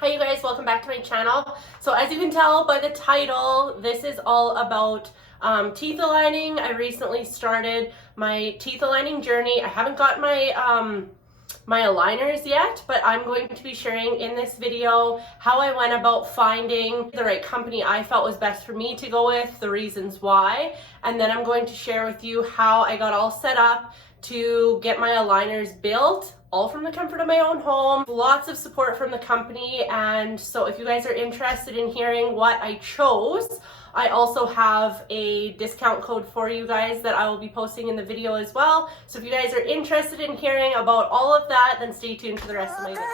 Hi you guys, welcome back to my channel. So as you can tell by the title, this is all about teeth aligning. I recently started my teeth aligning journey. I haven't got my my aligners yet, but I'm going to be sharing in this video how I went about finding the right company I felt was best for me to go with, the reasons why, and then I'm going to share with you how I got all set up to get my aligners built, all from the comfort of my own home. Lots of support from the company, and so if you guys are interested in hearing what I chose, I also have a discount code for you guys that I will be posting in the video as well. So if you guys are interested in hearing about all of that, then stay tuned for the rest of my video.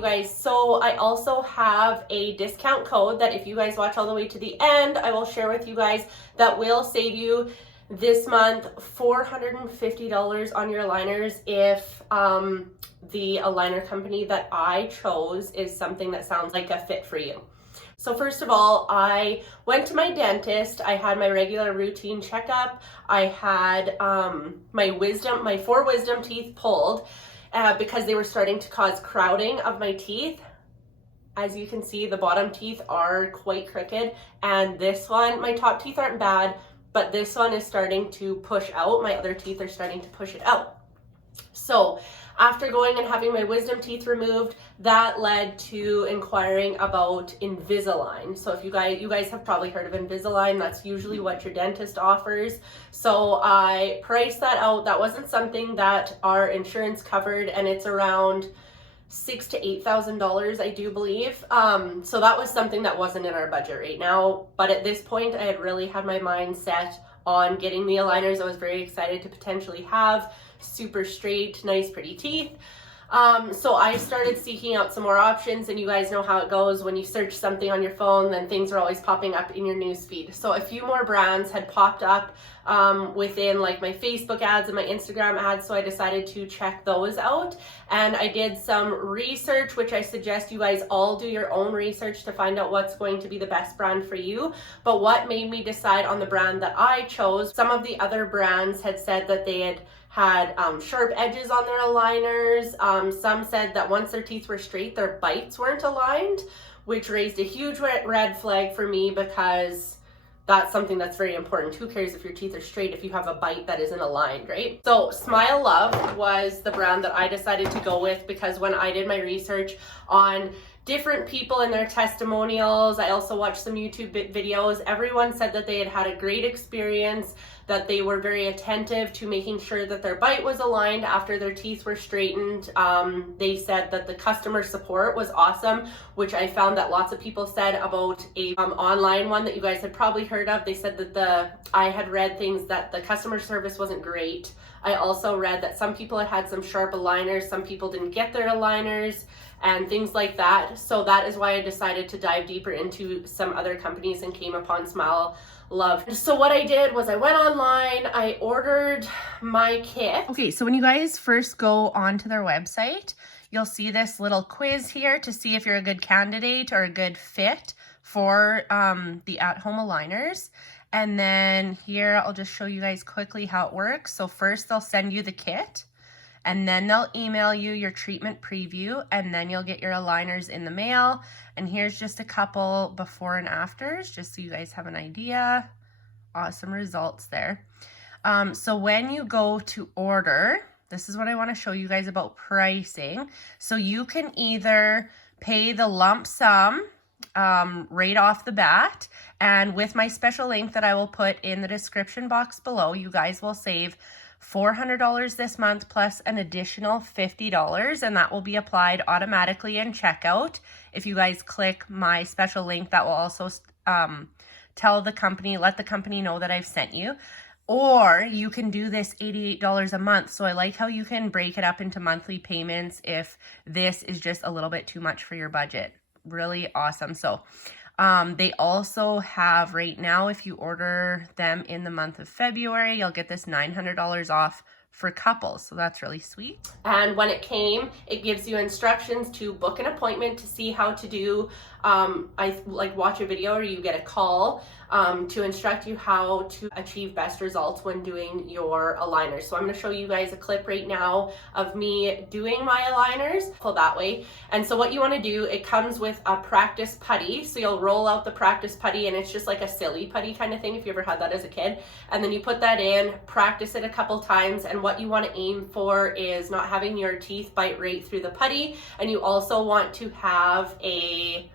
Guys, so I also have a discount code that if you guys watch all the way to the end, I will share with you guys that will save you this month $450 on your aligners if the aligner company that I chose is something that sounds like a fit for you. So first of all, I went to my dentist. I had my regular routine checkup. I had my 4 wisdom teeth pulled. Because they were starting to cause crowding of my teeth. As you can see, the bottom teeth are quite crooked, and this one, my top teeth aren't bad, but this one is starting to push out. My other teeth are starting to push it out. So after going and having my wisdom teeth removed, that led to inquiring about Invisalign. So if you guys have probably heard of Invisalign, that's usually what your dentist offers. So I priced that out. That wasn't something that our insurance covered, and it's around $6,000 to $8,000, I do believe. So that was something that wasn't in our budget right now. But at this point, I had really had my mind set on getting the aligners. I was very excited to potentially have super straight, nice, pretty teeth. So I started seeking out some more options, and you guys know how it goes. When you search something on your phone, then things are always popping up in your newsfeed. So a few more brands had popped up within like my Facebook ads and my Instagram ads, so I decided to check those out. And I did some research, which I suggest you guys all do your own research to find out what's going to be the best brand for you. But what made me decide on the brand that I chose, some of the other brands had said that they had sharp edges on their aligners. Some said that once their teeth were straight, their bites weren't aligned, which raised a huge red flag for me, because that's something that's very important. Who cares if your teeth are straight if you have a bite that isn't aligned, right? So Smile Love was the brand that I decided to go with, because when I did my research on different people and their testimonials, I also watched some YouTube videos, everyone said that they had had a great experience, that they were very attentive to making sure that their bite was aligned after their teeth were straightened. They said that the customer support was awesome, which I found that lots of people said about a online one that you guys had probably heard of. They said that I had read things that the customer service wasn't great. I also read that some people had some sharp aligners, some people didn't get their aligners, and things like that. So that is why I decided to dive deeper into some other companies and came upon Smile Love. So what I did was I went online, I ordered my kit. Okay, so when you guys first go onto their website, you'll see this little quiz here to see if you're a good candidate or a good fit for the at-home aligners. And then here, I'll just show you guys quickly how it works. So first they'll send you the kit, and then they'll email you your treatment preview, and then you'll get your aligners in the mail. And here's just a couple before and afters, just so you guys have an idea. Awesome results there. So when you go to order, this is what I want to show you guys about pricing. So you can either pay the lump sum right off the bat, and with my special link that I will put in the description box below, you guys will save $400 this month plus an additional $50, and that will be applied automatically in checkout. If you guys click my special link, that will also tell the company, let the company know that I've sent you. Or you can do this $88 a month. So I like how you can break it up into monthly payments if this is just a little bit too much for your budget. Really awesome. So they also have right now, if you order them in the month of February, you'll get this $900 off for couples. So that's really sweet. And when it came, it gives you instructions to book an appointment to see how to do I like watch a video or you get a call to instruct you how to achieve best results when doing your aligners. So I'm going to show you guys a clip right now of me doing my aligners. Pull that way. And so what you want to do, it comes with a practice putty. So you'll roll out the practice putty, and it's just like a silly putty kind of thing if you ever had that as a kid. And then you put that in, practice it a couple times, and what you want to aim for is not having your teeth bite right through the putty. And you also want to have a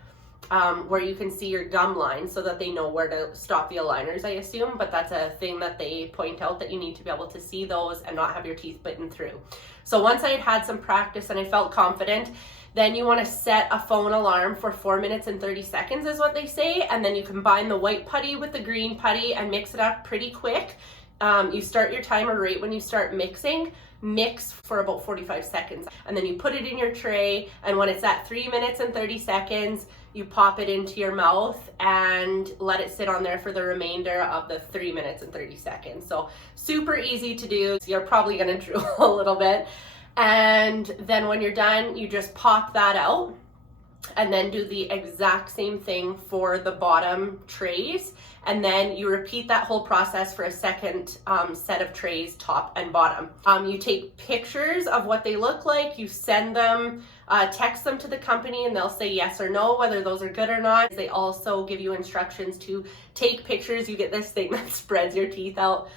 where you can see your gum line so that they know where to stop the aligners, I assume, but that's a thing that they point out, that you need to be able to see those and not have your teeth bitten through. So once I had had some practice and I felt confident, then you want to set a phone alarm for 4 minutes and 30 seconds is what they say, and then you combine the white putty with the green putty and mix it up pretty quick. You start your timer right when you start mixing. Mix for about 45 seconds, and then you put it in your tray, and when it's at 3 minutes and 30 seconds, you pop it into your mouth and let it sit on there for the remainder of the 3 minutes and 30 seconds. So super easy to do. So you're probably gonna drool a little bit. And then when you're done, you just pop that out and then do the exact same thing for the bottom trays. And then you repeat that whole process for a second set of trays, top and bottom. You take pictures of what they look like, you send them, text them to the company, and they'll say yes or no, whether those are good or not. They also give you instructions to take pictures. You get this thing that spreads your teeth out,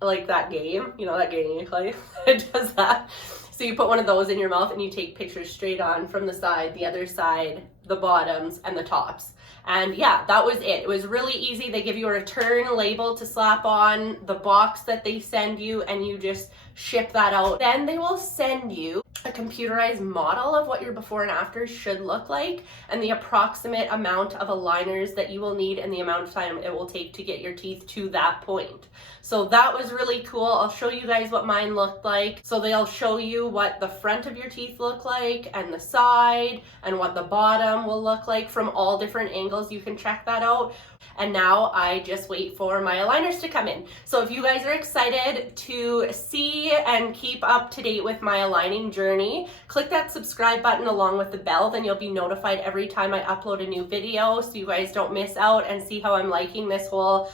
like that game, you know, that game you play, it does that. So you put one of those in your mouth and you take pictures straight on from the side, the other side, the bottoms, and the tops. And yeah, that was it. It was really easy. They give you a return label to slap on the box that they send you, and you just ship that out. Then they will send you a computerized model of what your before and after should look like, and the approximate amount of aligners that you will need and the amount of time it will take to get your teeth to that point. So that was really cool. I'll show you guys what mine looked like. So they'll show you what the front of your teeth look like and the side, and what the bottom will look like from all different angles. You can check that out. And now I just wait for my aligners to come in. So if you guys are excited to see and keep up to date with my aligning journey, click that subscribe button along with the bell, then you'll be notified every time I upload a new video, so you guys don't miss out and see how I'm liking this whole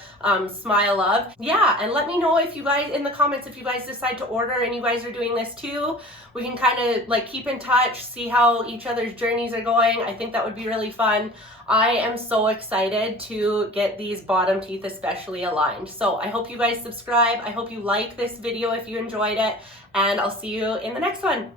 smile of. Yeah, and let me know if you guys, in the comments, if you guys decide to order and you guys are doing this too. We can kind of like keep in touch, see how each other's journeys are going. I think that would be really fun. I am so excited to get these bottom teeth especially aligned. So I hope you guys subscribe. I hope you like this video if you enjoyed it, and I'll see you in the next one.